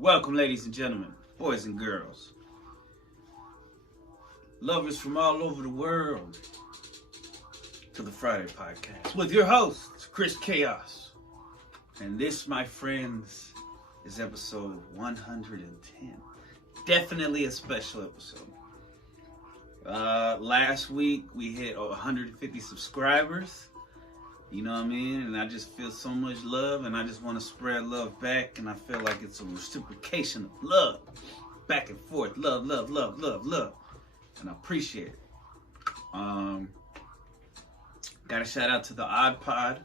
Welcome, ladies and gentlemen, boys and girls, lovers from all over the world, to the Friday Podcast with your host, Chris Chaos. And this, my friends, is episode 110. Definitely a special episode. Last week, we hit 150 subscribers. You know what I mean? And I just feel so much love, and I just want to spread love back, and I feel like it's a reciprocation of love. Back and forth. Love, love, love, love, love. And I appreciate it. Got a shout out to the Odd Pod.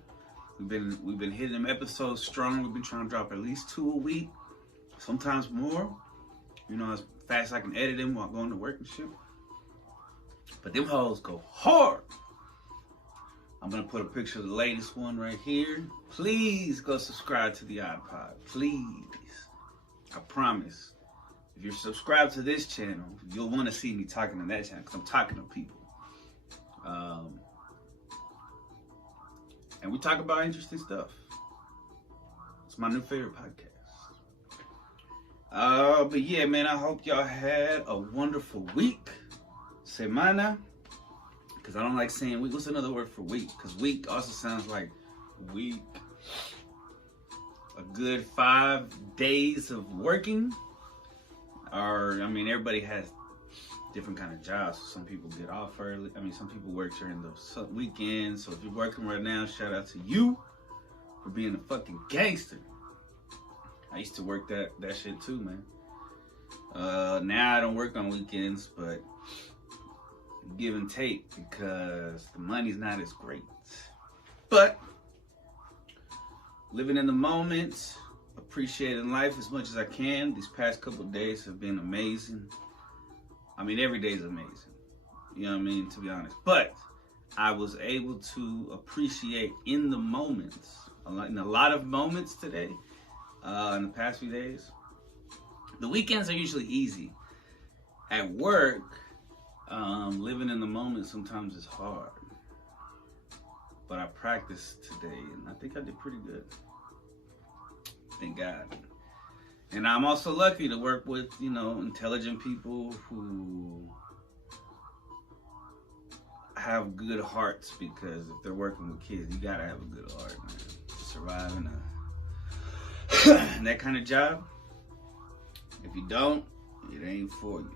We've been hitting them episodes strong. We've been trying to drop at least 2 a week. Sometimes more. You know, as fast as I can edit them while going to work and shit. But them hoes go hard. I'm going to put a picture of the latest one right here. Please go subscribe to the iPod. Please. I promise. If you're subscribed to this channel, you'll want to see me talking to that channel because I'm talking to people. And we talk about interesting stuff. It's my new favorite podcast. But yeah, man, I hope y'all had a wonderful week. Semana. Because I don't like saying week. What's another word for week? Because week also sounds like week. A good 5 days of working. Or, I mean, everybody has different kind of jobs. Some people get off early. I mean, some people work during the weekends. So if you're working right now, shout out to you for being a fucking gangster. I used to work that shit too, man. Now I don't work on weekends, but give and take because the money's not as great. But living in the moment, appreciating life as much as I can. These past couple of days have been amazing. I mean, every day is amazing. You know what I mean, to be honest. But I was able to appreciate in the moments, in a lot of moments today, in the past few days. The weekends are usually easy. At work, living in the moment sometimes is hard. But I practiced today, and I think I did pretty good. Thank God. And I'm also lucky to work with, you know, intelligent people who have good hearts, because if they're working with kids, you gotta have a good heart, man, to survive in that kind of job. If you don't, it ain't for you.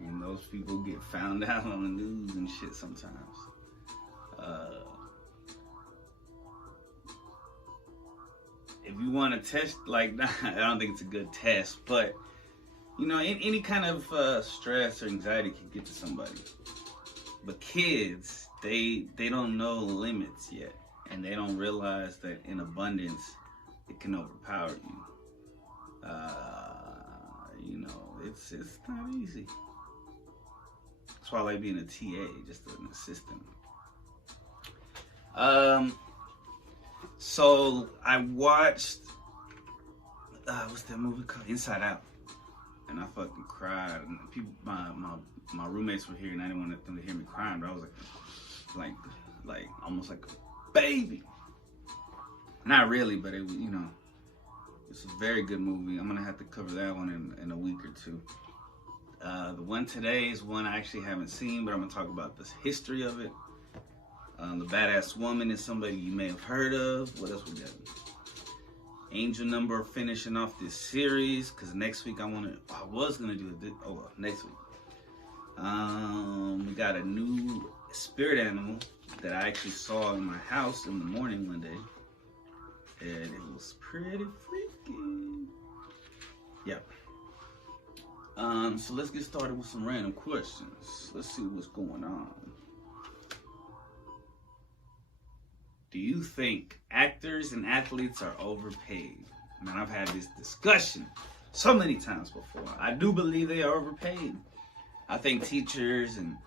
And those people get found out on the news and shit sometimes. If you want to test, like, I don't think it's a good test, but, you know, any kind of stress or anxiety can get to somebody. But kids, they don't know limits yet. And they don't realize that in abundance, it can overpower you. You know, it's not easy. That's why I like being a TA, just an assistant. So I watched, what's that movie called? Inside Out. And I fucking cried. And people, my roommates were here, and I didn't want them to hear me crying, but I was like almost like a baby. Not really, but it was, you know, it's a very good movie. I'm gonna have to cover that one in a week or two. The one today is one I actually haven't seen, but I'm gonna talk about the history of it. The Badass Woman is somebody you may have heard of. What else we got? Angel Number, finishing off this series, because next week next week. We got a new spirit animal that I actually saw in my house in the morning one day. And it was pretty freaky. Yep. So let's get started with some random questions. Let's see what's going on. Do you think actors and athletes are overpaid? Man, I've had this discussion so many times before. I do believe they are overpaid. I think teachers and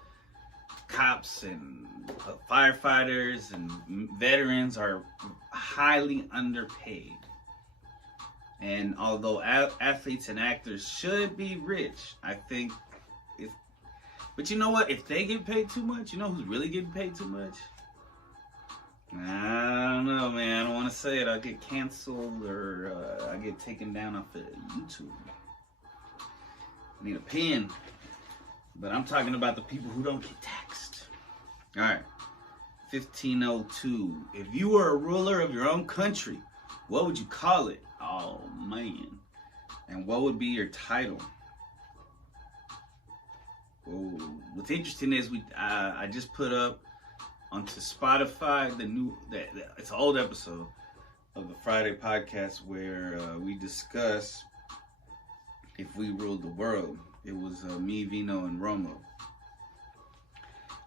cops and firefighters and veterans are highly underpaid. And although athletes and actors should be rich, I think but you know what? If they get paid too much, you know who's really getting paid too much? I don't know. know, man. I don't want to say it. I'll get canceled or I get taken down off of YouTube. I need a pen. But I'm talking about the people who don't get taxed. All right. 1502. If you were a ruler of your own country, what would you call it? Oh, man. And what would be your title? Oh, what's interesting is I just put up onto Spotify it's an old episode of the Friday podcast where we discuss if we ruled the world. It was me, Vino, and Romo.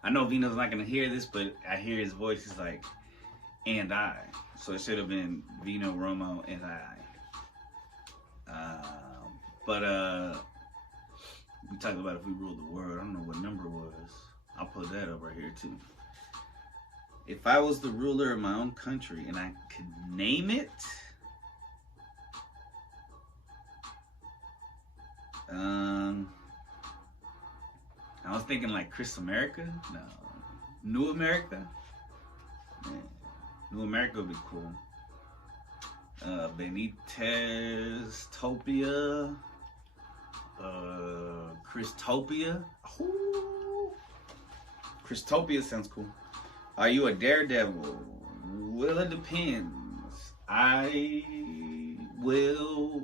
I know Vino's not gonna hear this, but I hear his voice. He's like, and I. So it should have been Vino, Romo, and I. But we talked about if we ruled the world. I don't know what number it was. I'll put that up right here too. If I was the ruler of my own country and I could name it, I was thinking like Chris America. No, New America. Man, New America would be cool. Benitez Topia. Christopia. Ooh. Christopia sounds cool. Are you a daredevil? Well, it depends. I will.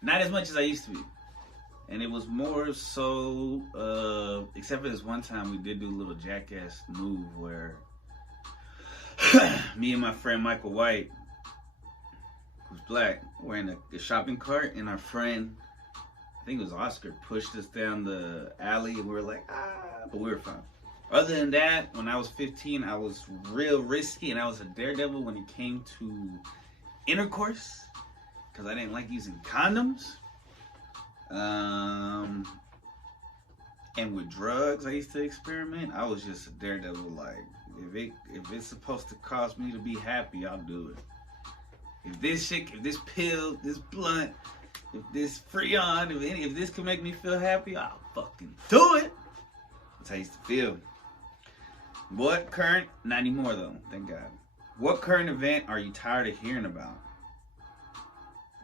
Not as much as I used to be. And it was more so, except for this one time we did do a little jackass move where me and my friend Michael White, who's black, were in a shopping cart, and our friend, I think it was Oscar, pushed us down the alley, and we were like, but we were fine. Other than that, when I was 15, I was real risky, and I was a daredevil when it came to intercourse, because I didn't like using condoms. And with drugs, I used to experiment. I was just a daredevil. Like, if it's supposed to cause me to be happy, I'll do it. If this pill, this blunt, if this Freon, if this can make me feel happy, I'll fucking do it. That's how I used to feel. Not anymore though, thank God. What current event are you tired of hearing about?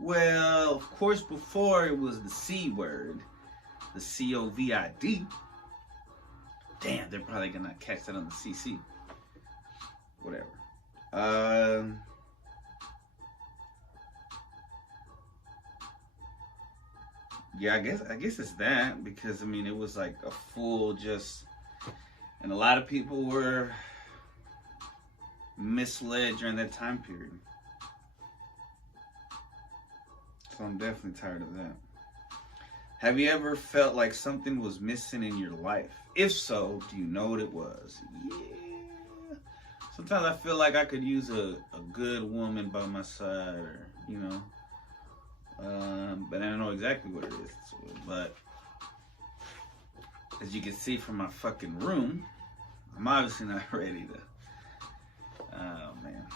Well, of course, before it was the C word, the COVID. Damn, they're probably gonna catch that on the CC. Whatever. Yeah, I guess it's that, because I mean it was like a full and a lot of people were misled during that time period. So I'm definitely tired of that. Have you ever felt like something was missing in your life? If so, do you know what it was? Yeah. Sometimes I feel like I could use a good woman by my side, or, you know. But I don't know exactly what it is. But as you can see from my fucking room, I'm obviously not ready to. Oh, man.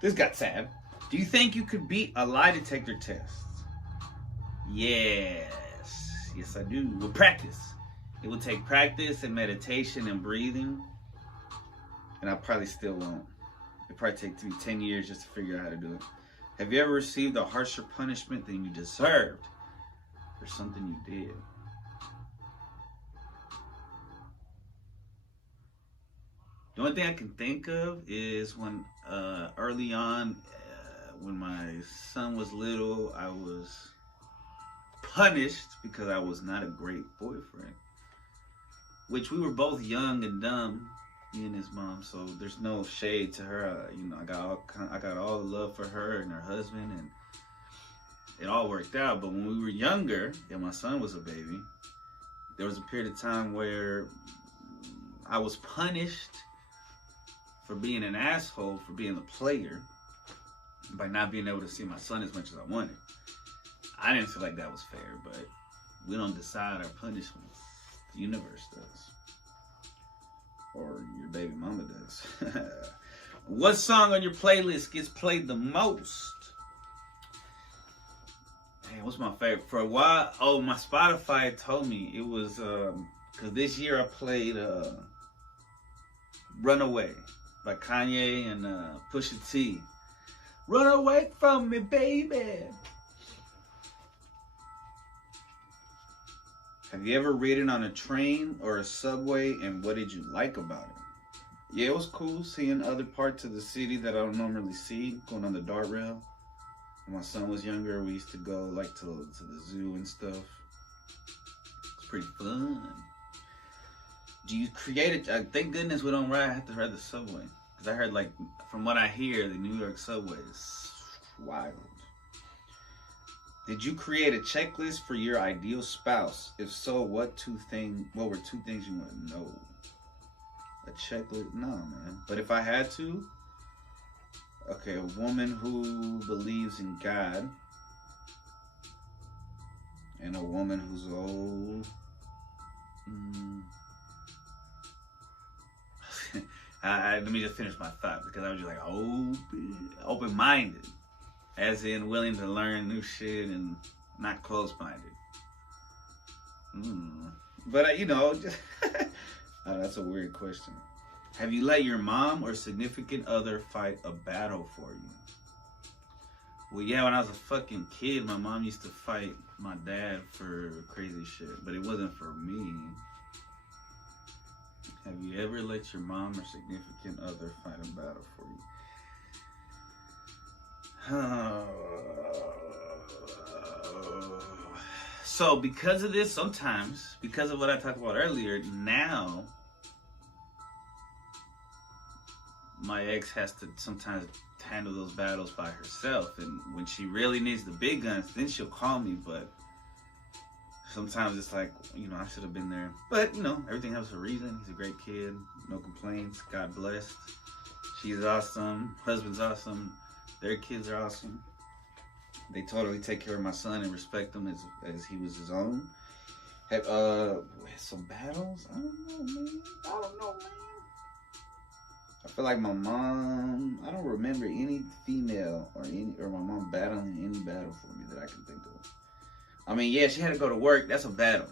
This got sad. Do you think you could beat a lie detector test? Yes, I do. With practice. It will take practice and meditation and breathing. And I probably still won't. It'll probably take me 10 years just to figure out how to do it. Have you ever received a harsher punishment than you deserved for something you did? The only thing I can think of is when early on, when my son was little, I was punished because I was not a great boyfriend. Which we were both young and dumb, me and his mom. So there's no shade to her. You know, I got all the love for her and her husband, and it all worked out. But when we were younger, and my son was a baby, there was a period of time where I was punished for being an asshole, for being a player, by not being able to see my son as much as I wanted. I didn't feel like that was fair, but we don't decide our punishments. The universe does. Or your baby mama does. What song on your playlist gets played the most? Man, what's my favorite? For a while, my Spotify told me it was, because this year I played Runaway. by Kanye and Pusha T. Run away from me, baby. Have you ever ridden on a train or a subway, and what did you like about it? Yeah, it was cool seeing other parts of the city that I don't normally see, going on the dart rail. When my son was younger, we used to go like to the zoo and stuff. It's pretty fun. Do you create a, thank goodness we don't have to ride the subway. Because I heard, like, from what I hear, the New York subway is wild. Did you create a checklist for your ideal spouse? If so, what were two things you want to know? A checklist? No, man. But if I had to, okay, a woman who believes in God, and a woman who's old. Let me just finish my thought, because I was just like open-minded, as in willing to learn new shit and not close-minded. But just that's a weird question. Have you let your mom or significant other fight a battle for you? Well, yeah, when I was a fucking kid, my mom used to fight my dad for crazy shit, but it wasn't for me. Have you ever let your mom or significant other fight a battle for you? So because of this, sometimes, because of what I talked about earlier, now my ex has to sometimes handle those battles by herself. And when she really needs the big guns, then she'll call me. But sometimes it's like, I should have been there. But, everything has a reason. He's a great kid. No complaints. God blessed. She's awesome. Husband's awesome. Their kids are awesome. They totally take care of my son and respect him as he was his own. Have some battles? I don't know, man. I feel like my mom, I don't remember any female or my mom battling any battle for me that I can think of. I mean, yeah, she had to go to work. That's a battle.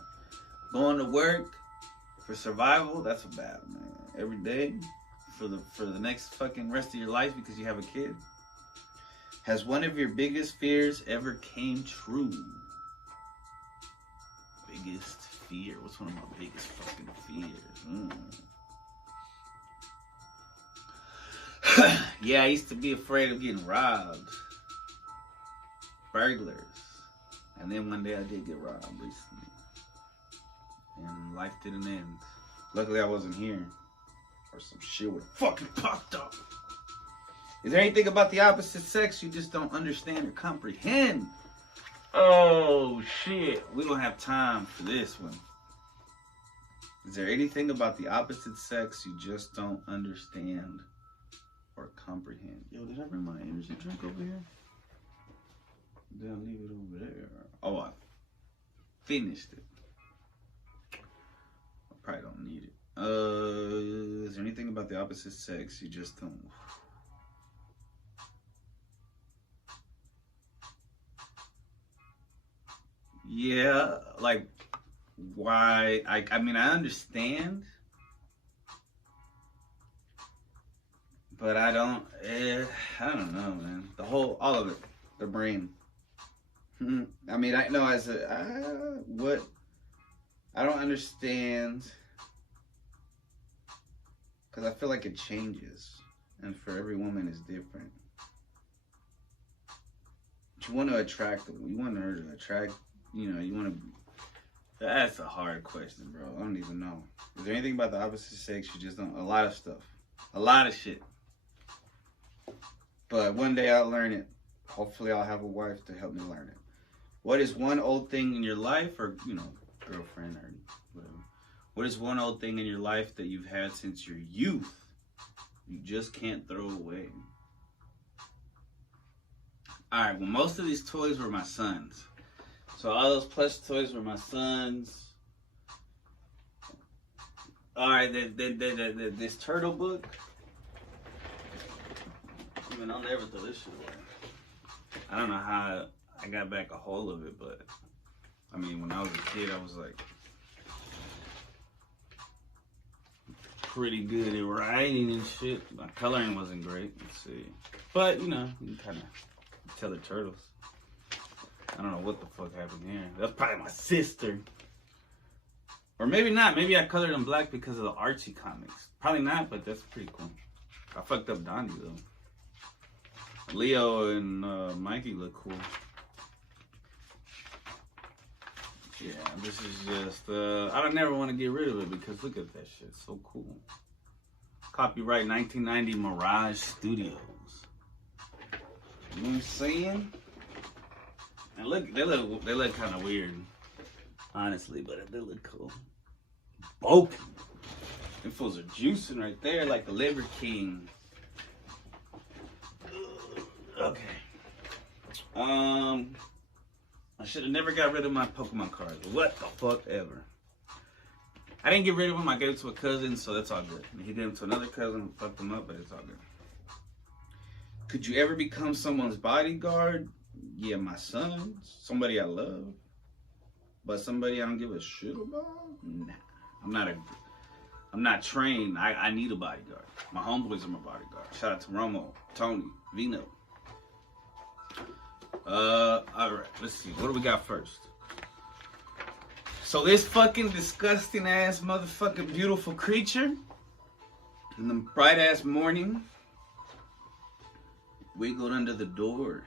Going to work for survival, that's a battle, man. Every day for the next fucking rest of your life because you have a kid. Has one of your biggest fears ever came true? Biggest fear? What's one of my biggest fucking fears? Yeah, I used to be afraid of getting robbed. Burglars. And then one day I did get robbed recently. And life didn't end. Luckily I wasn't here. Or some shit would have fucking popped up. Is there anything about the opposite sex you just don't understand or comprehend? Oh shit. We don't have time for this one. Is there anything about the opposite sex you just don't understand or comprehend? Yo, did I bring my energy drink over here? Did I leave it over there? Oh, I finished it. I probably don't need it. Is there anything about the opposite sex you just don't? Yeah, like why? I mean, I understand, but I don't know, man. All of it, the brain. I mean, I know what I don't understand, because I feel like it changes, and for every woman is different. But you want to attract them. You want her to attract. You want to. That's a hard question, bro. I don't even know. Is there anything about the opposite sex you just don't? A lot of stuff, a lot of shit. But one day I'll learn it. Hopefully, I'll have a wife to help me learn it. What is one old thing in your life, or girlfriend or whatever? What is one old thing in your life that you've had since your youth you just can't throw away? All right. Well, most of these toys were my son's. So all those plush toys were my son's. All right, this turtle book. I mean, I'll never throw this shit away. I don't know how I got back a hold of it, but I mean, when I was a kid, I was like, pretty good at writing and shit. My coloring wasn't great. Let's see. But, you know, you can kind of tell the turtles. I don't know what the fuck happened here. That's probably my sister. Or maybe not. Maybe I colored them black because of the Archie comics. Probably not, but that's pretty cool. I fucked up Donnie, though. Leo and Mikey look cool. Yeah, this is just, I don't never want to get rid of it because look at that shit. It's so cool. Copyright 1990 Mirage Studios. You know what I'm saying? And look, they look kind of weird, honestly, but they look cool. Broken. Them fools are juicing right there like the Liver King. Okay. I should have never got rid of my Pokemon cards. What the fuck ever. I didn't get rid of them. I gave it to a cousin, so that's all good. He gave them to another cousin, fucked them up, but it's all good. Could you ever become someone's bodyguard? Yeah, my sons. Somebody I love. But somebody I don't give a shit about? Nah. I'm not trained. I need a bodyguard. My homeboys are my bodyguard. Shout out to Romo, Tony, Vino. Alright, let's see. What do we got first? So this fucking disgusting ass motherfucking beautiful creature in the bright ass morning wiggled under the door.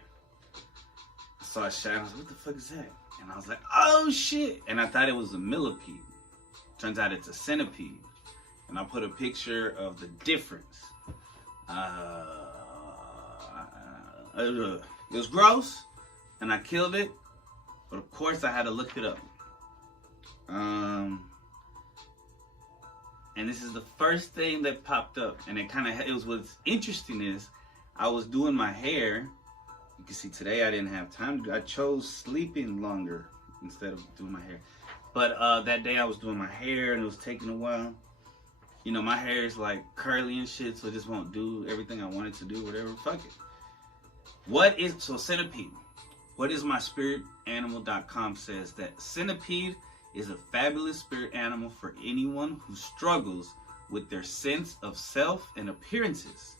I saw a shadow. I was like, what the fuck is that? And I was like, oh shit. And I thought it was a millipede. Turns out it's a centipede. And I put a picture of the difference. It was gross, and I killed it, but of course I had to look it up. And this is the first thing that popped up, and it was what's interesting is I was doing my hair. You can see today I didn't have time. I chose sleeping longer instead of doing my hair. But that day I was doing my hair, and it was taking a while. You know, my hair is like curly and shit, so it just won't do everything I wanted to do, whatever. Fuck it. So centipede. Whatismyspiritanimal.com says that centipede is a fabulous spirit animal for anyone who struggles with their sense of self and appearances.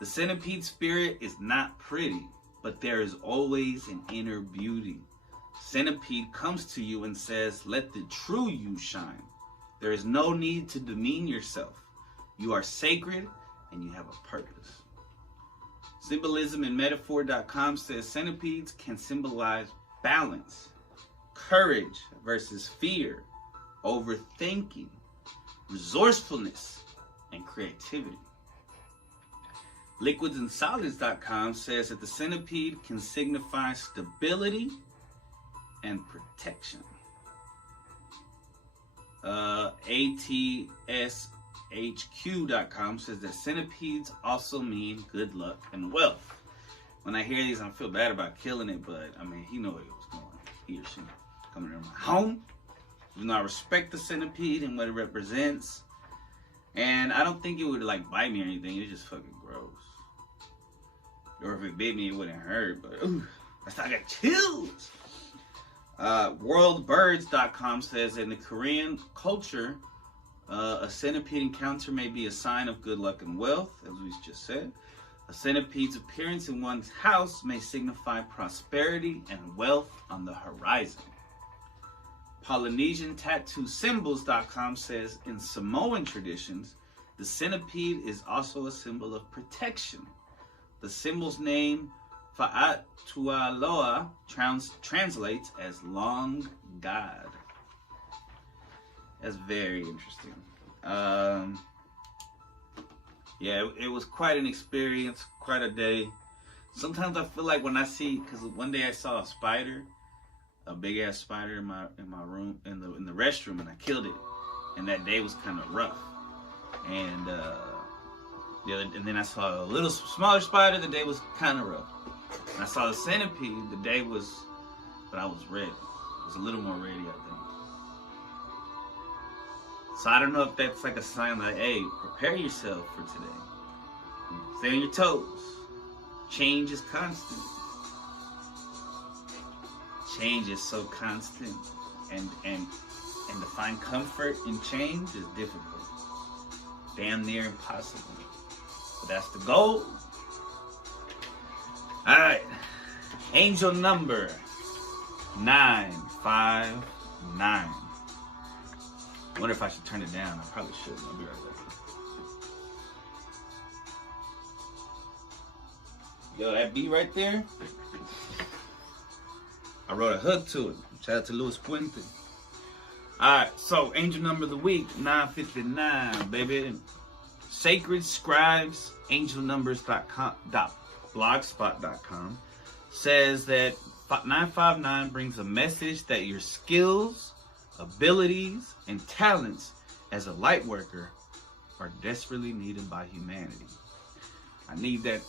The centipede spirit is not pretty, but there is always an inner beauty. Centipede comes to you and says, let the true you shine. There is no need to demean yourself. You are sacred and you have a purpose. Symbolism and Metaphor.com says centipedes can symbolize balance, courage versus fear, overthinking, resourcefulness, and creativity. Liquidsandsolids.com says that the centipede can signify stability and protection. ATSHQ.com says that centipedes also mean good luck and wealth. When I hear these, I feel bad about killing it, but I mean, he know where it was going. He or she coming to my home. You know, I respect the centipede and what it represents. And I don't think it would like bite me or anything. It's just fucking gross. Or if it bit me, it wouldn't hurt. But ooh, I got chills. Worldbirds.com says in the Korean culture, a centipede encounter may be a sign of good luck and wealth, as we just said. A centipede's appearance in one's house may signify prosperity and wealth on the horizon. Polynesian Tattoo Symbols.com says in Samoan traditions, the centipede is also a symbol of protection. The symbol's name, Fa'atualoa, translates as long God. That's very interesting. Yeah, it was quite an experience, quite a day. Sometimes I feel like when I see, because one day I saw a spider, a big ass spider in my room, in the restroom, and I killed it. And that day was kind of rough. And and then I saw a little smaller spider. The day was kind of rough. And I saw the centipede. The day was, but I was ready. It was a little more ready, I think. So I don't know if that's like a sign like, hey, prepare yourself for today. Stay on your toes. Change is constant. Change is so constant, and to find comfort in change is difficult. damn near impossible. But that's the goal. Alright. Angel number 959. I wonder if I should turn it down. I probably should. I'll be right back. Yo, that beat right there, I wrote a hook to it. Shout out to Luis Puente. Alright, so angel number of the week, 959, baby. Sacred Scribes, angelnumbers.blogspot.com says that 959 brings a message that your skills, abilities, and talents as a light worker are desperately needed by humanity. I need that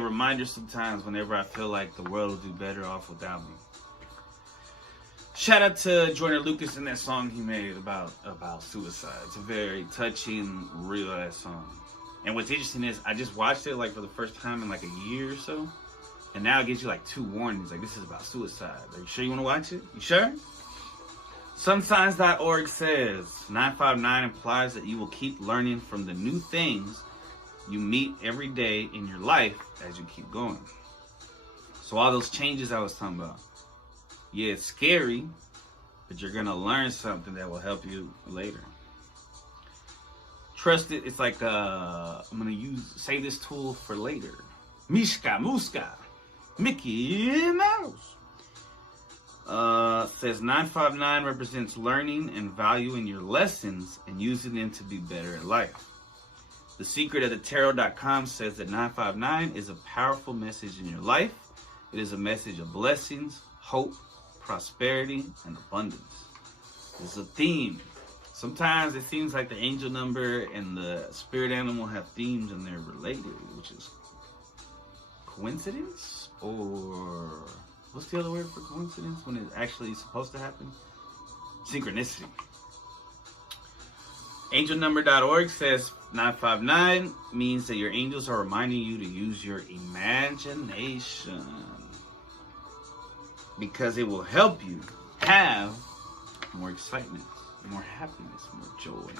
reminder sometimes whenever I feel like the world will do better off without me. Shout out to Joyner Lucas and that song he made about suicide. It's a very touching, real ass song. And what's interesting is I just watched it like for the first time in like a year or so. And now it gives you like 2 warnings. Like, this is about suicide. Are you sure you want to watch it? You sure? Somesigns.org says 959 implies that you will keep learning from the new things you meet every day in your life as you keep going. So all those changes I was talking about. Yeah, it's scary, but you're going to learn something that will help you later. Trust it. It's like, I'm going to save this tool for later. Mishka, Muska, Mickey Mouse. Says 959 represents learning and valuing your lessons and using them to be better at life. The Secret of the Tarot.com says that 959 is a powerful message in your life. It is a message of blessings, hope, prosperity, and abundance. It's a theme. Sometimes it seems like the angel number and the spirit animal have themes and they're related, which is coincidence? Or what's the other word for coincidence when it's actually supposed to happen? Synchronicity. Angelnumber.org says 959 means that your angels are reminding you to use your imagination because it will help you have more excitement, more happiness, more joy.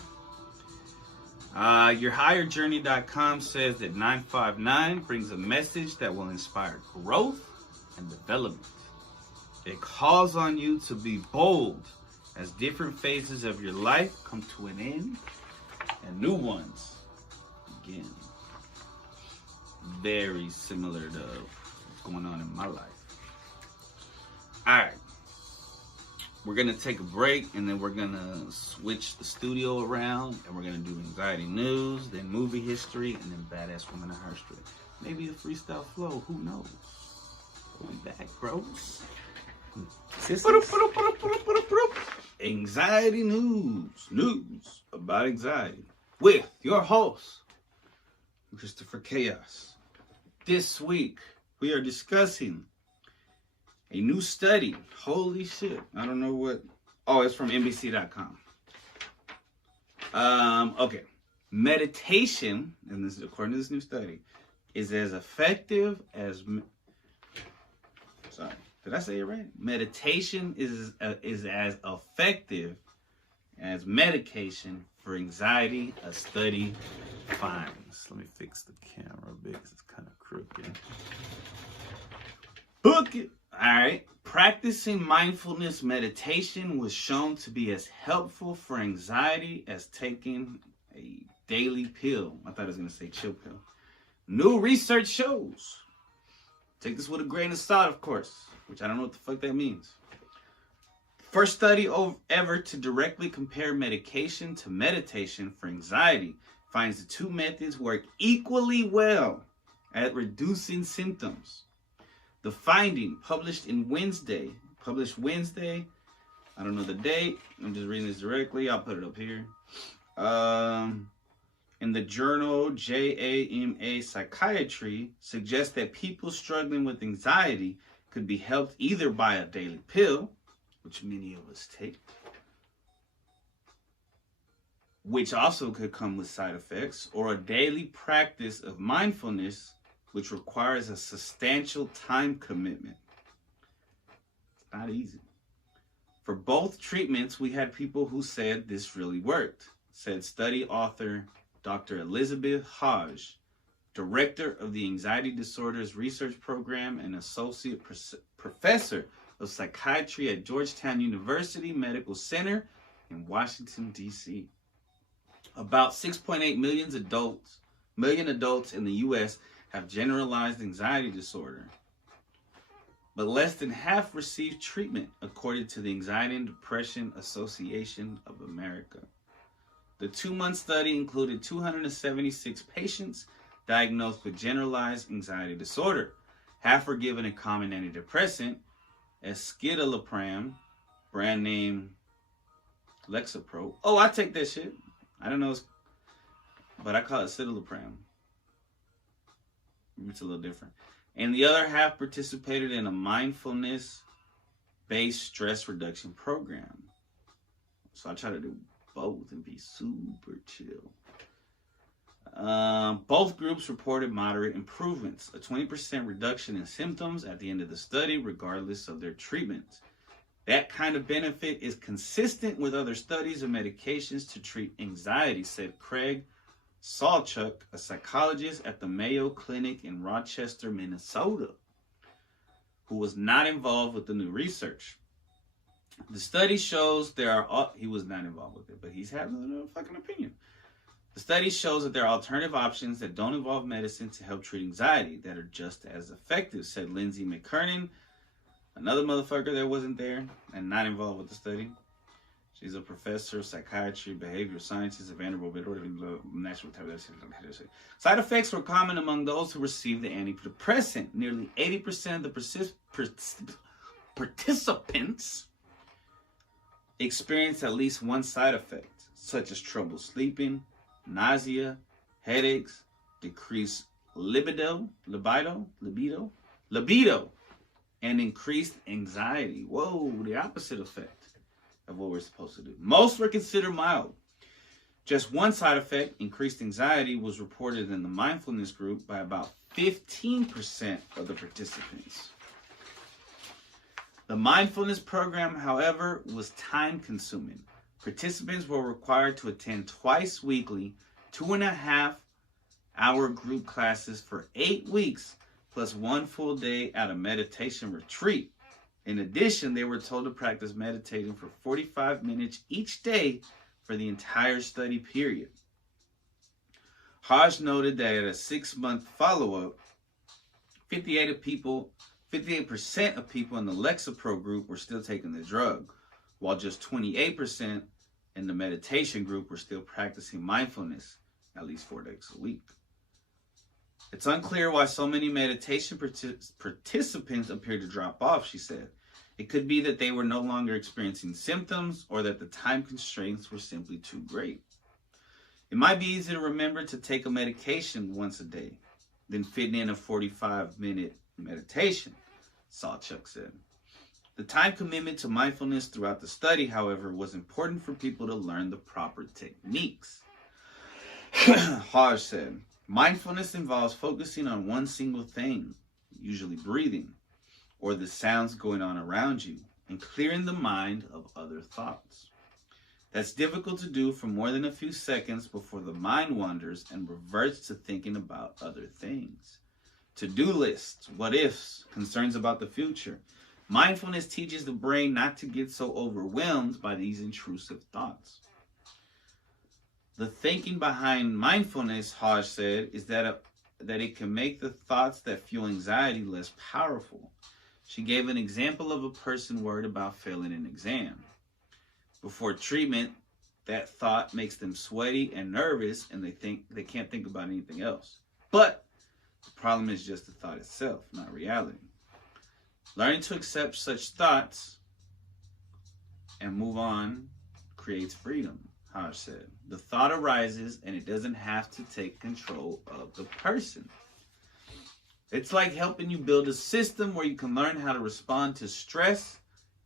YourHigherJourney.com says that 959 brings a message that will inspire growth and development. It calls on you to be bold as different phases of your life come to an end and new ones begin. Very similar to what's going on in my life. All right. We're going to take a break and then we're going to switch the studio around and we're going to do anxiety news, then movie history, and then badass woman in her street. Maybe a freestyle flow. Who knows? We'll be back, bros. Anxiety news about anxiety with your host, Christopher Chaos. This week, we are discussing a new study. Holy shit. I don't know what. Oh, it's from NBC.com. Okay. Meditation, and this is according to this new study, is as effective as. Sorry. Did I say it right? Meditation is as effective as medication for anxiety, a study finds. Let me fix the camera a bit because it's kind of crooked. Book it. All right. Practicing mindfulness meditation was shown to be as helpful for anxiety as taking a daily pill. I thought I was going to say chill pill. New research shows. Take this with a grain of salt, of course, which I don't know what the fuck that means. First study ever to directly compare medication to meditation for anxiety finds the 2 methods work equally well at reducing symptoms. The finding, published Wednesday, I don't know the date, I'm just reading this directly, I'll put it up here. In the journal JAMA Psychiatry, suggests that people struggling with anxiety could be helped either by a daily pill, which many of us take, which also could come with side effects, or a daily practice of mindfulness, which requires a substantial time commitment. It's not easy. For both treatments, we had people who said this really worked. said study author Dr. Elizabeth Hodge, director of the Anxiety Disorders Research Program and associate professor of psychiatry at Georgetown University Medical Center in Washington, D.C. About 6.8 million adults in the U.S. have generalized anxiety disorder, but less than half receive treatment, according to the Anxiety and Depression Association of America. The 2-month study included 276 patients diagnosed with generalized anxiety disorder. Half were given a common antidepressant, escitalopram, brand name Lexapro. Oh, I take that shit. I don't know, but I call it escitalopram. It's a little different. And the other half participated in a mindfulness-based stress reduction program. So I try to do both and be super chill. Both groups reported moderate improvements, a 20% reduction in symptoms at the end of the study, regardless of their treatment. That kind of benefit is consistent with other studies of medications to treat anxiety, said Craig Salchuk, a psychologist at the Mayo Clinic in Rochester, Minnesota, who was not involved with the new research. The study shows he was not involved with it, but he's having a fucking opinion. The study shows that there are alternative options that don't involve medicine to help treat anxiety that are just as effective, said Lindsay McKernan, another motherfucker that wasn't there and not involved with the study. She's a professor of psychiatry, behavioral sciences at Vanderbilt National. Side effects were common among those who received the antidepressant. Nearly 80% of the participants experienced at least one side effect, such as trouble sleeping, nausea, headaches, decreased libido, and increased anxiety. Whoa, the opposite effect of what we're supposed to do. Most were considered mild. Just one side effect, increased anxiety, was reported in the mindfulness group by about 15% of the participants. The mindfulness program, however, was time-consuming. Participants were required to attend twice weekly, 2.5-hour group classes for 8 weeks, plus 1 full day at a meditation retreat. In addition, they were told to practice meditating for 45 minutes each day for the entire study period. Hodge noted that at a 6-month follow-up, 58% of people in the Lexapro group were still taking the drug, while just 28% in the meditation group were still practicing mindfulness at least 4 days a week. It's unclear why so many meditation participants appeared to drop off, she said. It could be that they were no longer experiencing symptoms or that the time constraints were simply too great. It might be easy to remember to take a medication once a day than fit in a 45-minute meditation, Salchuk said. The time commitment to mindfulness throughout the study, however, was important for people to learn the proper techniques. Hodge said, mindfulness involves focusing on one single thing, usually breathing, or the sounds going on around you, and clearing the mind of other thoughts. That's difficult to do for more than a few seconds before the mind wanders and reverts to thinking about other things. To-do lists, what ifs, concerns about the future. Mindfulness teaches the brain not to get so overwhelmed by these intrusive thoughts. The thinking behind mindfulness, Hodge said, is that it can make the thoughts that fuel anxiety less powerful. She gave an example of a person worried about failing an exam. Before treatment, that thought makes them sweaty and nervous, and they can't think about anything else. But the problem is just the thought itself, not reality. Learning to accept such thoughts and move on creates freedom, Hodge said. The thought arises, and it doesn't have to take control of the person. It's like helping you build a system where you can learn how to respond to stress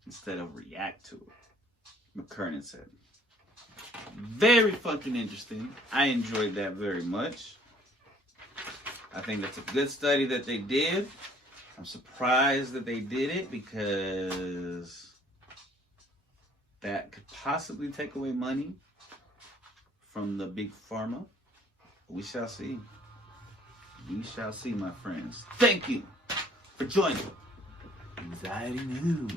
instead of react to it, McKernan said. Very fucking interesting. I enjoyed that very much. I think that's a good study that they did. I'm surprised that they did it because that could possibly take away money from the big pharma. We shall see. We shall see, my friends. Thank you for joining Anxiety News.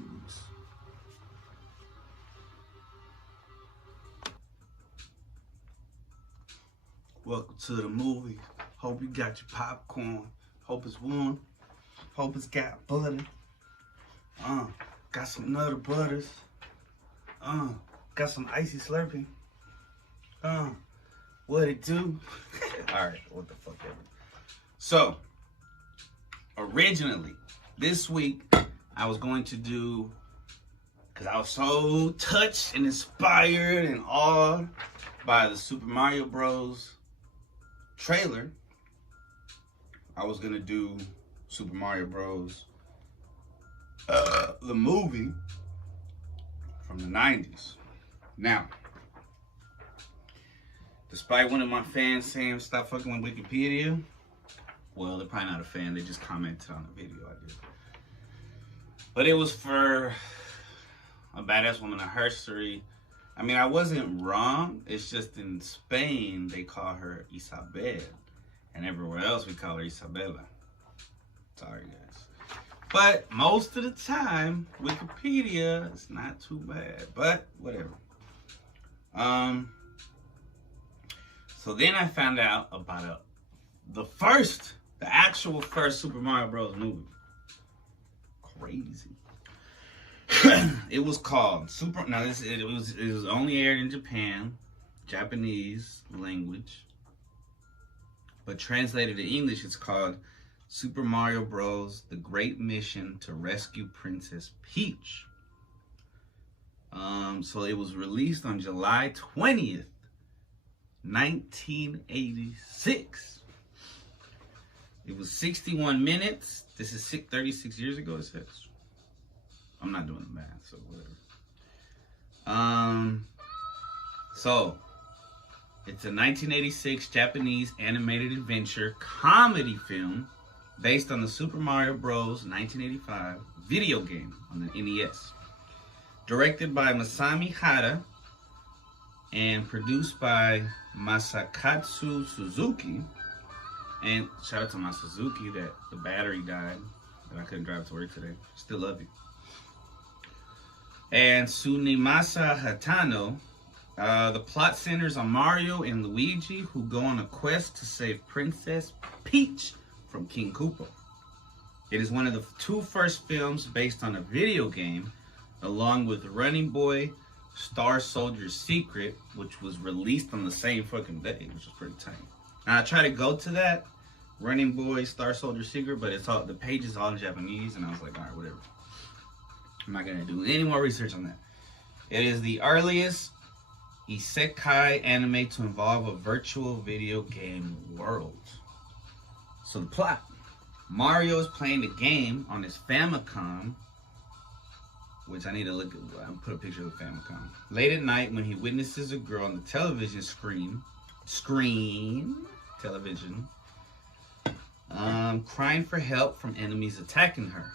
Welcome to the movie. Hope you got your popcorn. Hope it's warm. Hope it's got butter. Got some Nutter Butters. Got some icy Slurpee. What it do? Alright, what the fuck ever. So, originally, this week, I was going to do, because I was so touched and inspired and awed by the Super Mario Bros. Trailer, I was going to do Super Mario Bros. The movie from the 90s. Now, despite one of my fans saying stop fucking with Wikipedia, well, they're probably not a fan, they just commented on the video I did. But it was for a badass woman of history. I mean, I wasn't wrong, it's just in Spain they call her Isabel, and everywhere else we call her Isabella. Sorry, guys. But most of the time, Wikipedia is not too bad, but whatever. So then I found out about the actual first Super Mario Bros. Movie. Crazy. It was called it was only aired in Japan, Japanese language, but translated to English, it's called Super Mario Bros. The Great Mission to Rescue Princess Peach. So it was released on July 20th, 1986. It was 61 minutes. This is 36 years ago, it says. I'm not doing the math, so whatever. So it's a 1986 Japanese animated adventure comedy film based on the Super Mario Bros. 1985 video game on the NES. Directed by Masami Hara and produced by Masakatsu Suzuki. And shout out to my Suzuki that the battery died, that I couldn't drive to work today. Still love you. And Tsunemasa Hatano. The plot centers on Mario and Luigi, who go on a quest to save Princess Peach from King Koopa. It is one of the two first films based on a video game, along with Running Boy, Star Soldier's Secret, which was released on the same fucking day, which was pretty tight. Now I tried to go to that Running Boy, Star Soldier's Secret, but it's all, the page is all in Japanese, and I was like, all right, whatever. I'm not gonna do any more research on that. It is the earliest isekai anime to involve a virtual video game world. So the plot: Mario is playing the game on his Famicom, which I need to look at. I'll put a picture of the Famicom. Late at night, when he witnesses a girl on the television television, crying for help from enemies attacking her.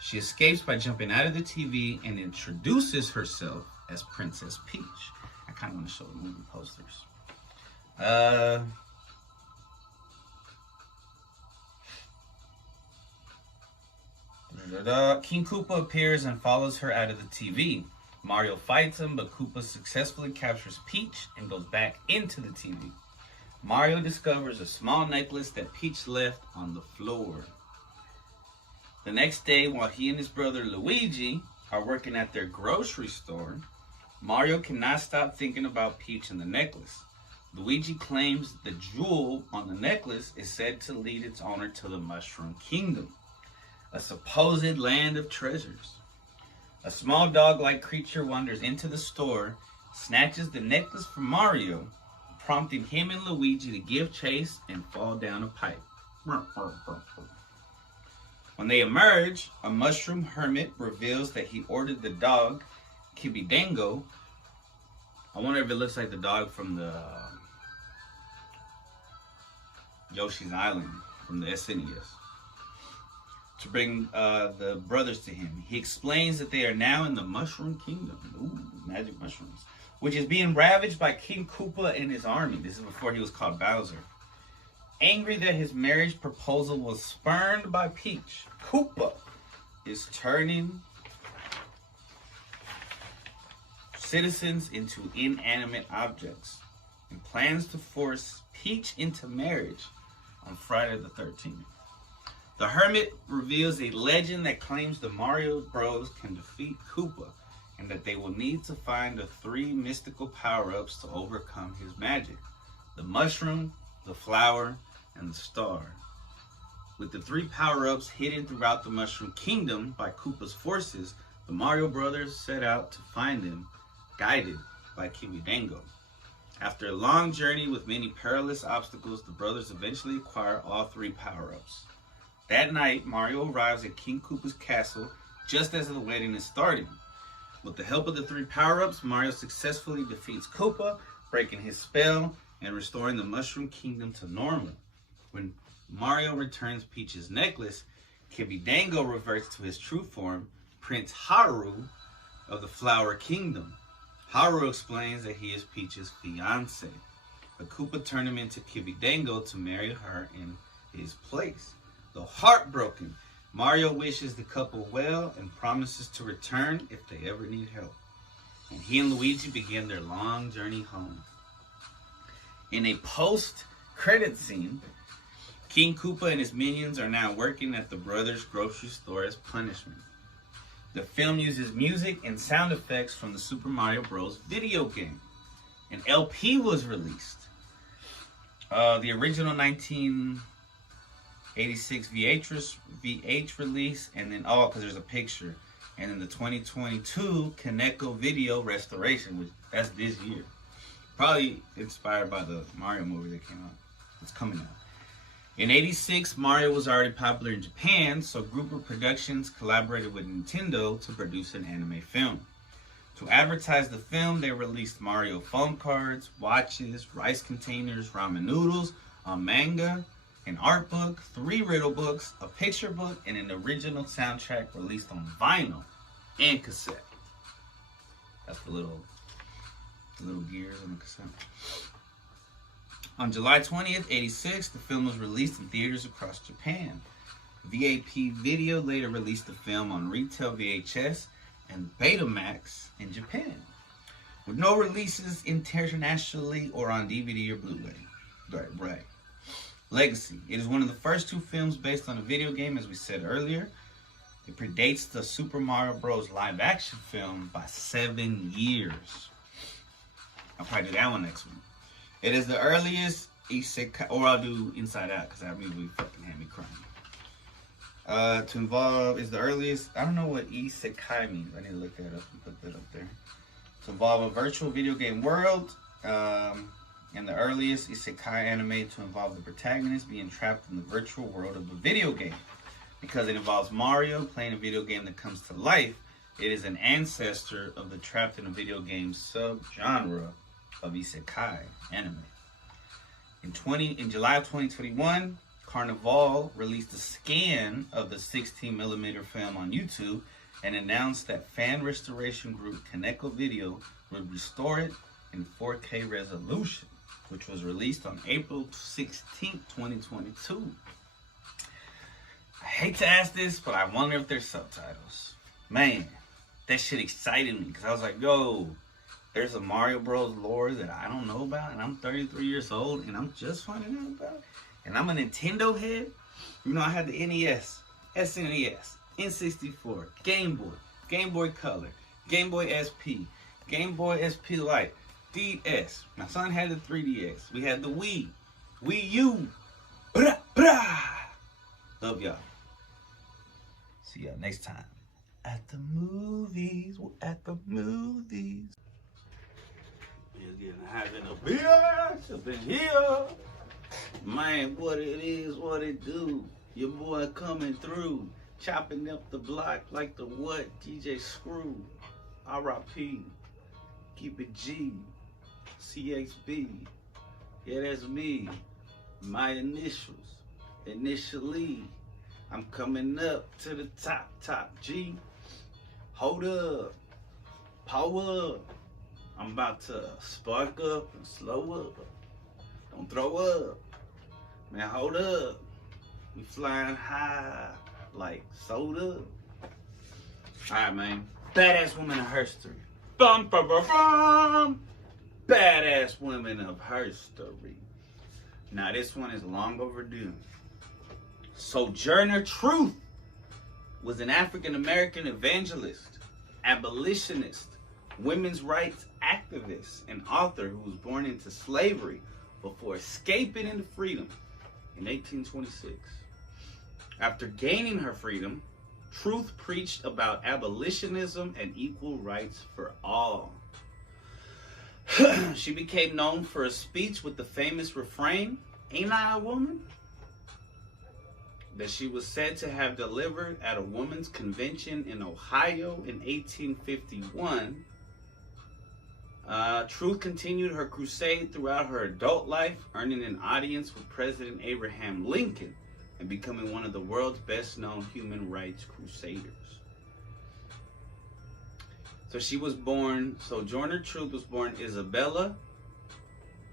She escapes by jumping out of the TV and introduces herself as Princess Peach. I kind of want to show the movie posters. King Koopa appears and follows her out of the TV. Mario fights him, but Koopa successfully captures Peach and goes back into the TV. Mario discovers a small necklace that Peach left on the floor. The next day, while he and his brother Luigi are working at their grocery store, Mario cannot stop thinking about Peach and the necklace. Luigi claims the jewel on the necklace is said to lead its owner to the Mushroom Kingdom, a supposed land of treasures. A small dog-like creature wanders into the store, snatches the necklace from Mario, prompting him and Luigi to give chase and fall down a pipe. When they emerge, a mushroom hermit reveals that he ordered the dog, Kibidango. I wonder if it looks like the dog from the Yoshi's Island from the SNES, to bring the brothers to him. He explains that they are now in the Mushroom Kingdom. Ooh, magic mushrooms. which is being ravaged by King Koopa and his army. This is before he was called Bowser. Angry that his marriage proposal was spurned by Peach, Koopa is turning citizens into inanimate objects and plans to force Peach into marriage on Friday the 13th. The Hermit reveals a legend that claims the Mario Bros can defeat Koopa and that they will need to find the 3 mystical power-ups to overcome his magic: the mushroom, the flower, and the star. With the 3 power-ups hidden throughout the Mushroom Kingdom by Koopa's forces, the Mario Brothers set out to find them, guided by Kiwidango. After a long journey with many perilous obstacles, the brothers eventually acquire all 3 power-ups. That night, Mario arrives at King Koopa's castle just as the wedding is starting. With the help of the 3 power-ups, Mario successfully defeats Koopa, breaking his spell and restoring the Mushroom Kingdom to normal. When Mario returns Peach's necklace, Kiwidango reverts to his true form, Prince Haru of the Flower Kingdom. Haru explains that he is Peach's fiancé, but Koopa turned him into Kiwidango to marry her in his place. Though heartbroken, Mario wishes the couple well and promises to return if they ever need help. And he and Luigi begin their long journey home. In a post-credit scene, King Koopa and his minions are now working at the brothers' grocery store as punishment. The film uses music and sound effects from the Super Mario Bros. Video game. An LP was released. The original 1986 VH release, and then, because there's a picture. And then the 2022 Kaneko video restoration, which that's this year. Probably inspired by the Mario movie that came out. It's coming out. In '86, Mario was already popular in Japan, so Grouper Productions collaborated with Nintendo to produce an anime film. To advertise the film, they released Mario phone cards, watches, rice containers, ramen noodles, a manga, an art book, 3 riddle books, a picture book, and an original soundtrack released on vinyl and cassette. That's the little gears on the cassette. On July 20th, '86, the film was released in theaters across Japan. VAP Video later released the film on retail VHS and Betamax in Japan, with no releases internationally or on DVD or Blu-ray. Right. Legacy. It is one of the first 2 films based on a video game, as we said earlier. It predates the Super Mario Bros. Live-action film by 7 years. I'll probably do that one next one. It is the earliest isekai, or I'll do Inside Out, because that movie fucking had me crying. To involve is the earliest, I don't know what isekai means. I need to look that up and put that up there. To involve a virtual video game world, and the earliest isekai anime to involve the protagonist being trapped in the virtual world of a video game. Because it involves Mario playing a video game that comes to life, it is an ancestor of the trapped in a video game subgenre of isekai anime. In July of 2021, Carnival released a scan of the 16mm film on YouTube and announced that fan restoration group Kaneko Video would restore it in 4K resolution, which was released on April 16, 2022. I hate to ask this, but I wonder if there's subtitles. Man, that shit excited me, because I was like, yo, there's a Mario Bros. Lore that I don't know about, and I'm 33 years old, and I'm just finding out about it. And I'm a Nintendo head. You know, I had the NES, SNES, N64, Game Boy, Game Boy Color, Game Boy SP, Game Boy SP Lite, DS. My son had the 3DS. We had the Wii, Wii U. Brah, brah. Love y'all. See y'all next time. At the movies. We're at the movies. You're having a bitch up in here. Man, what it is, what it do. Your boy coming through. Chopping up the block like the what? DJ Screw. R.I.P. Keep it G. CXB. Yeah, that's me. My initials. Initially. I'm coming up to the top G. Hold up. Power up. I'm about to spark up and slow up. Don't throw up. Man, hold up. We flying high like soda. Alright, man. Badass women of history. Bum, bum, bum, bum. Badass women of history. Now, this one is long overdue. Sojourner Truth was an African-American evangelist, abolitionist, women's rights activist, and author who was born into slavery before escaping into freedom in 1826. After gaining her freedom, Truth preached about abolitionism and equal rights for all. She became known for a speech with the famous refrain, "Ain't I a woman?" that she was said to have delivered at a women's convention in Ohio in 1851. Truth continued her crusade throughout her adult life, earning an audience with President Abraham Lincoln and becoming one of the world's best-known human rights crusaders. So she was born, Sojourner Truth was born Isabella.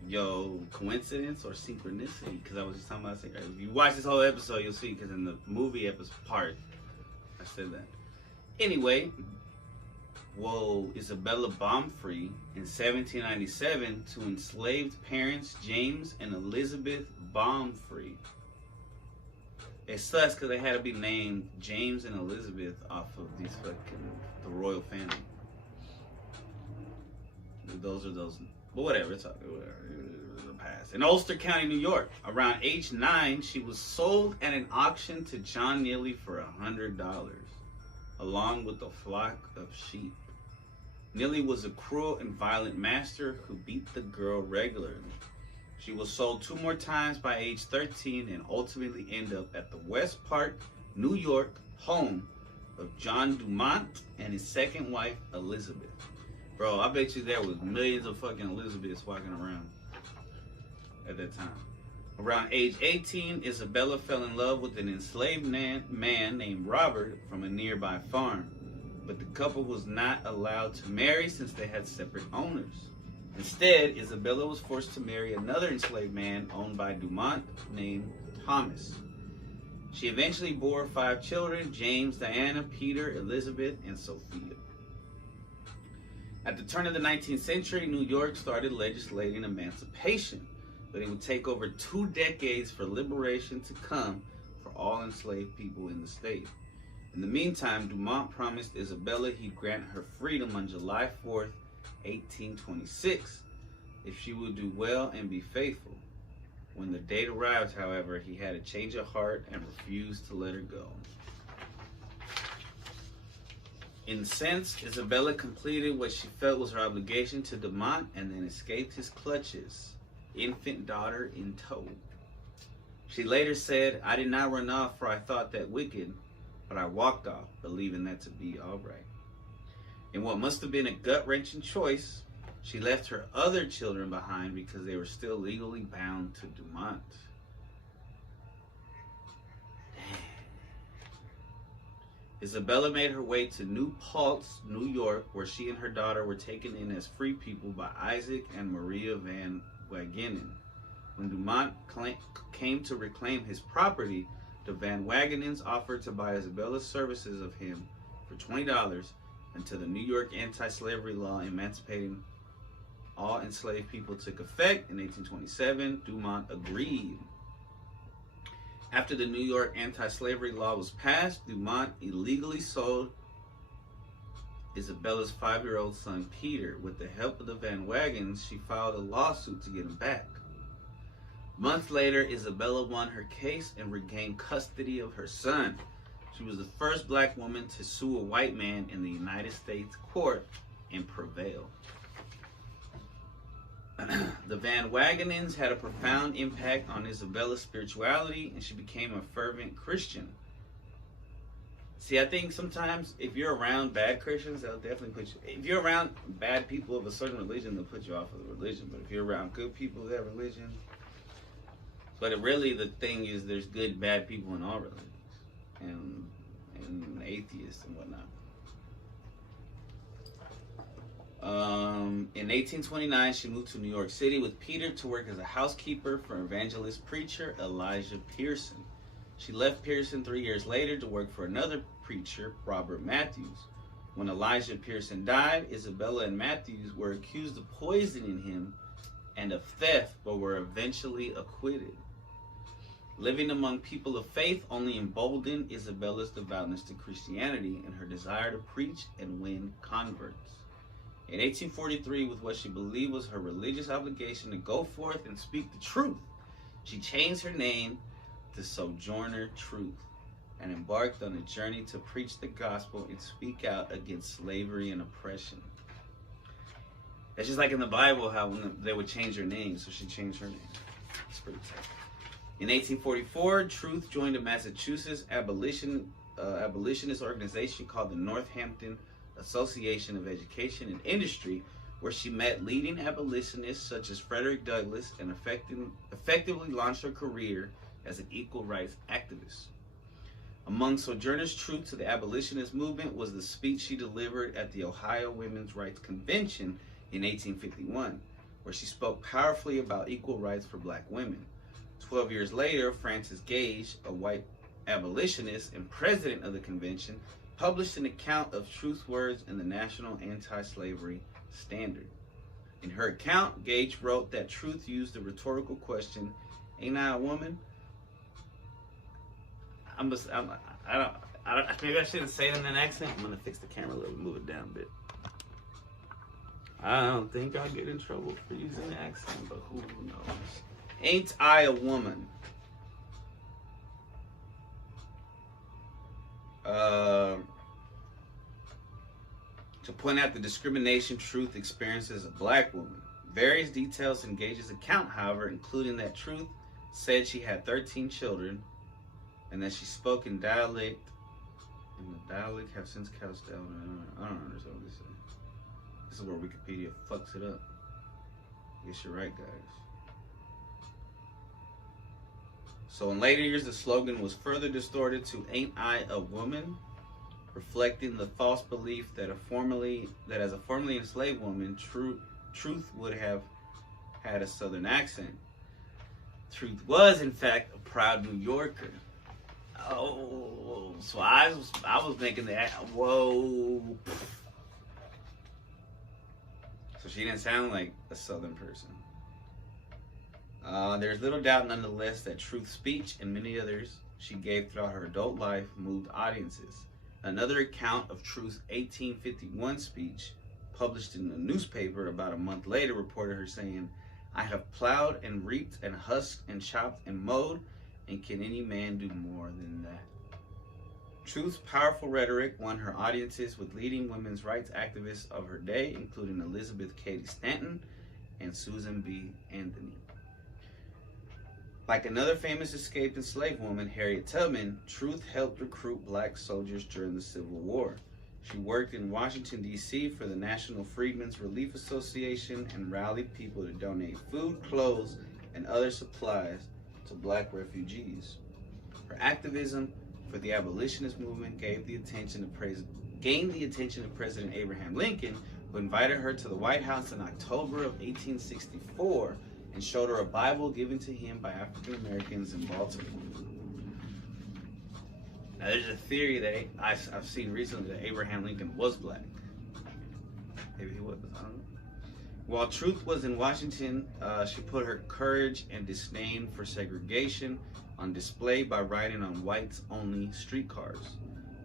Yo, coincidence or synchronicity? Because I was just talking about synchronicity. If you watch this whole episode, you'll see, because in the movie episode part, I said that. Anyway, Isabella Baumfree in 1797 to enslaved parents James and Elizabeth Baumfree. It sucks because they had to be named James and Elizabeth off of these the royal family. Those, but whatever, it's the past. In Ulster County, New York, around age 9, she was sold at an auction to John Neely for $100, along with a flock of sheep. Neely was a cruel and violent master who beat the girl regularly. She was sold 2 more times by age 13 and ultimately ended up at the West Park, New York home of John Dumont and his second wife, Elizabeth. Bro, I bet you there was millions of fucking Elizabeths walking around at that time. Around age 18, Isabella fell in love with an enslaved man named Robert from a nearby farm. But the couple was not allowed to marry since they had separate owners. Instead, Isabella was forced to marry another enslaved man owned by Dumont named Thomas. She eventually bore 5 children: James, Diana, Peter, Elizabeth, and Sophia. At the turn of the 19th century, New York started legislating emancipation, but it would take over 2 decades for liberation to come for all enslaved people in the state. In the meantime, Dumont promised Isabella he'd grant her freedom on July 4th, 1826, if she would do well and be faithful. When the date arrived, however, he had a change of heart and refused to let her go. Incensed, Isabella completed what she felt was her obligation to Dumont and then escaped his clutches, infant daughter in tow. She later said, "I did not run off for I thought that wicked, but I walked off, believing that to be all right." In what must have been a gut-wrenching choice, she left her other children behind because they were still legally bound to Dumont. Isabella made her way to New Paltz, New York, where she and her daughter were taken in as free people by Isaac and Maria Van Wagenen. When Dumont came to reclaim his property, the Van Wagenens offered to buy Isabella's services of him for $20 until the New York anti-slavery law emancipating all enslaved people took effect in 1827. Dumont agreed. After the New York anti-slavery law was passed, Dumont illegally sold Isabella's 5-year-old son, Peter. With the help of the Van Wagens, she filed a lawsuit to get him back. Months later, Isabella won her case and regained custody of her son. She was the first black woman to sue a white man in the United States court and prevail. The Van Wagenens had a profound impact on Isabella's spirituality, and she became a fervent Christian. See, I think sometimes if you're around bad Christians, they'll definitely put you... If you're around bad people of a certain religion, they'll put you off of the religion. But if you're around good people of that religion... But really, the thing is, there's good and bad people in all religions. And atheists and whatnot. In 1829, she moved to New York City with Peter to work as a housekeeper for evangelist preacher Elijah Pearson. She left Pearson 3 years later to work for another preacher, Robert Matthews. When Elijah Pearson died, Isabella and Matthews were accused of poisoning him and of theft, but were eventually acquitted. Living among people of faith only emboldened Isabella's devoutness to Christianity and her desire to preach and win converts. In 1843, with what she believed was her religious obligation to go forth and speak the truth, she changed her name to Sojourner Truth and embarked on a journey to preach the gospel and speak out against slavery and oppression. It's just like in the Bible how they would change her name, so she changed her name. It's pretty tough. In 1844, Truth joined a Massachusetts abolitionist organization called the Northampton Association of Education and Industry, where she met leading abolitionists such as Frederick Douglass and effectively launched her career as an equal rights activist. Among Sojourner's truth to the abolitionist movement was the speech she delivered at the Ohio Women's Rights Convention in 1851, where she spoke powerfully about equal rights for black women. 12 years later, Francis Gage, a white abolitionist and president of the convention, published an account of Truth's words in the National Anti-Slavery Standard. In her account, Gage wrote that Truth used the rhetorical question, "Ain't I a woman?" Maybe I shouldn't say it in an accent. I'm gonna fix the camera a little, move it down a bit. I don't think I'll get in trouble for using an accent, but who knows? Ain't I a woman? To point out the discrimination Truth experienced as a black woman. Various details in Gage's account, however, including that Truth said she had 13 children and that she spoke in dialect, and the dialect have since cast down. I don't understand what this is. This is where Wikipedia fucks it up. Guess you're right, guys. So in later years, the slogan was further distorted to "Ain't I a woman?", reflecting the false belief that as a formerly enslaved woman, Truth would have had a Southern accent. Truth was, in fact, a proud New Yorker. Oh, so I was thinking that. Whoa. So she didn't sound like a Southern person. There's little doubt, nonetheless, that Truth's speech and many others she gave throughout her adult life moved audiences. Another account of Truth's 1851 speech, published in a newspaper about a month later, reported her saying, "I have plowed and reaped and husked and chopped and mowed, and can any man do more than that?" Truth's powerful rhetoric won her audiences with leading women's rights activists of her day, including Elizabeth Cady Stanton and Susan B. Anthony. Like another famous escaped enslaved woman, Harriet Tubman, Truth helped recruit black soldiers during the Civil War. She worked in Washington, D.C. for the National Freedmen's Relief Association and rallied people to donate food, clothes, and other supplies to black refugees. Her activism for the abolitionist movement gained the attention of President Abraham Lincoln, who invited her to the White House in October of 1864 and showed her a Bible given to him by African Americans in Baltimore. Now, there's a theory that I've seen recently that Abraham Lincoln was black. Maybe he was, I don't know. While Truth was in Washington, she put her courage and disdain for segregation on display by riding on whites-only streetcars.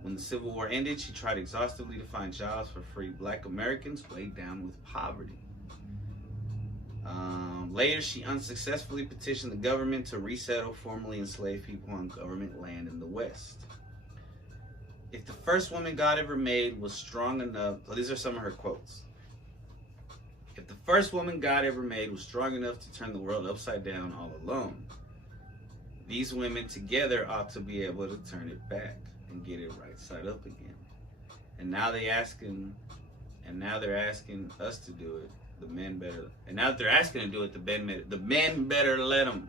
When the Civil War ended, she tried exhaustively to find jobs for free black Americans weighed down with poverty. Later, she unsuccessfully petitioned the government to resettle formerly enslaved people on government land in the West. If the first woman God ever made was strong enough, these are some of her quotes. If the first woman God ever made was strong enough to turn the world upside down all alone, these women together ought to be able to turn it back and get it right side up again. And now they're asking us to do it. The men better. And now that they're asking to do it, the men better let them.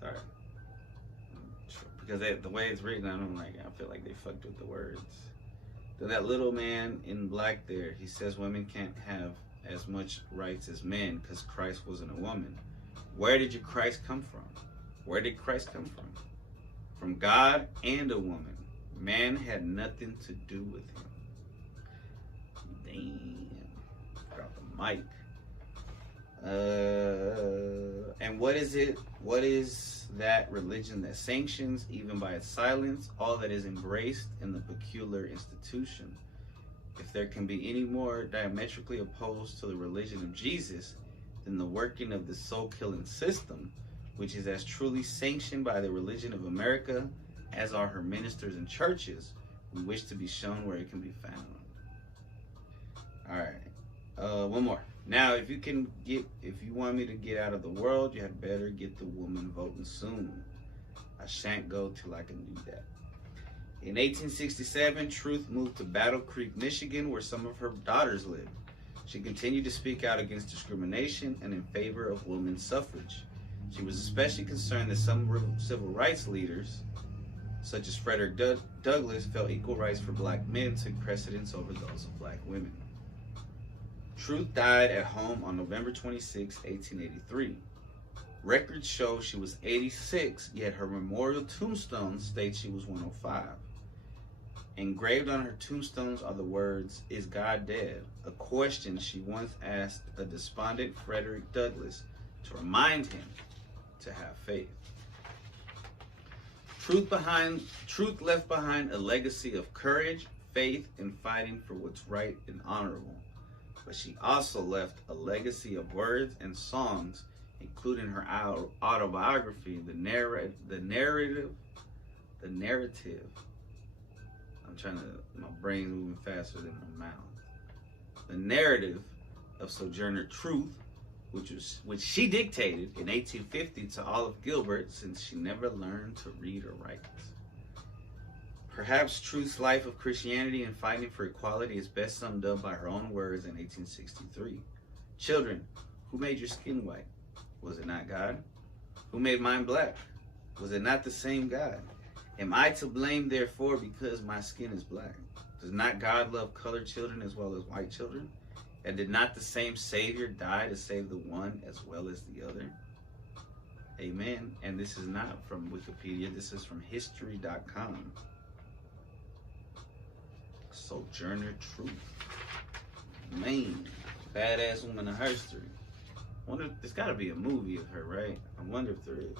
Sorry. Because the way it's written, I feel like they fucked with the words. That little man in black there, he says women can't have as much rights as men because Christ wasn't a woman. Where did your Christ come from? Where did Christ come from? From God and a woman. Man had nothing to do with him. Damn. Drop the mic. And what is it? What is that religion that sanctions, even by its silence, all that is embraced in the peculiar institution? If there can be any more diametrically opposed to the religion of Jesus than the working of the soul-killing system, which is as truly sanctioned by the religion of America as are her ministers and churches, we wish to be shown where it can be found. All right, one more. Now, if you want me to get out of the world, you had better get the woman voting soon. I shan't go till I can do that. In 1867, Truth moved to Battle Creek, Michigan, where some of her daughters lived. She continued to speak out against discrimination and in favor of women's suffrage. She was especially concerned that some civil rights leaders, such as Frederick Douglass, felt equal rights for black men took precedence over those of black women. Truth died at home on November 26, 1883. Records show she was 86, yet her memorial tombstone states she was 105. Engraved on her tombstones are the words, "Is God dead?" a question she once asked a despondent Frederick Douglass to remind him to have faith. Truth left behind a legacy of courage, faith, and fighting for what's right and honorable. But she also left a legacy of words and songs, including her autobiography, the narrative. My brain's moving faster than my mouth. The narrative of Sojourner Truth, which she dictated in 1850 to Olive Gilbert, since she never learned to read or write. Perhaps Truth's life of Christianity and fighting for equality is best summed up by her own words in 1863. "Children, who made your skin white? Was it not God? Who made mine black? Was it not the same God? Am I to blame, therefore, because my skin is black? Does not God love colored children as well as white children? And did not the same Savior die to save the one as well as the other?" Amen. And this is not from Wikipedia. This is from history.com. Sojourner Truth. Man, badass woman in history. Wonder, there's got to be a movie of her, right? I wonder if there is.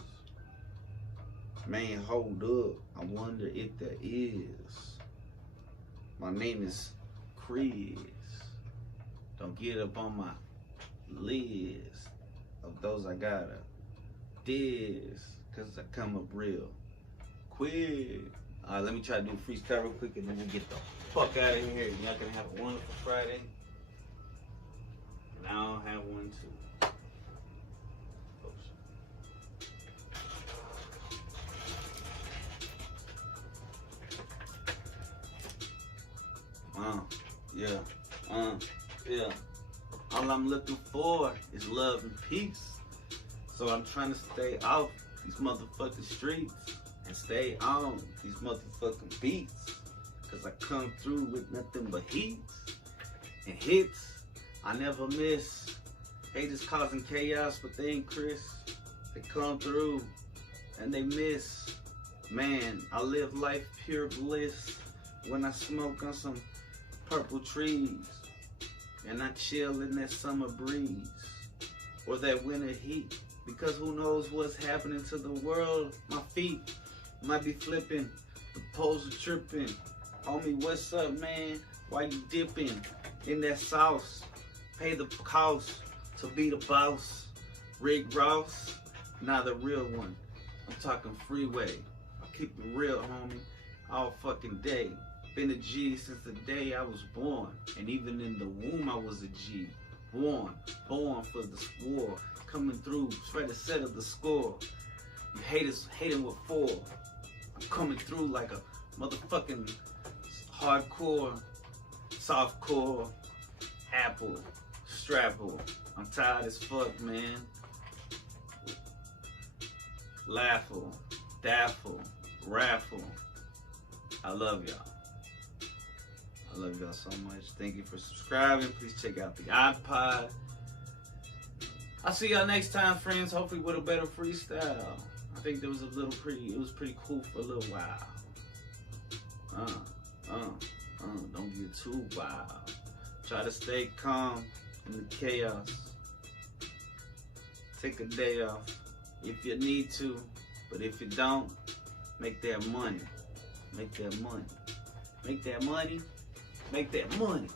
Man, hold up. I wonder if there is. My name is Chris. Don't get up on my list of those I gotta diss, cause I come up real quick. Alright, let me try to do a freestyle real quick and then we'll get the fuck out of here. Y'all gonna have a wonderful Friday. And I'll have one too. Yeah. All I'm looking for is love and peace. So I'm trying to stay off these motherfucking streets and stay on these motherfucking beats. Cause I come through with nothing but heats and hits. I never miss. Haters causing chaos, but they ain't Chris. They come through and they miss. Man, I live life pure bliss when I smoke on some purple trees and I chill in that summer breeze or that winter heat, because who knows what's happening to the world. My feet might be flipping, the poles are tripping. Homie, what's up, man? Why you dipping in that sauce? Pay the cost to be the boss. Rick Ross, not the real one. I'm talking freeway. I keep it real, homie, all fucking day. Been a G since the day I was born. And even in the womb I was a G. Born for the war. Coming through, try to settle the score. You haters hating with four. I'm coming through like a motherfucking hardcore, softcore, apple, strapple. I'm tired as fuck, man. Laughable, daffle, raffle. I love y'all. I love y'all so much. Thank you for subscribing. Please check out the iPod. I'll see y'all next time, friends. Hopefully with a better freestyle. I think it was pretty cool for a little while. Don't get too wild. Try to stay calm in the chaos. Take a day off if you need to, but if you don't, make that money. Make that money. Make that money. Make that money.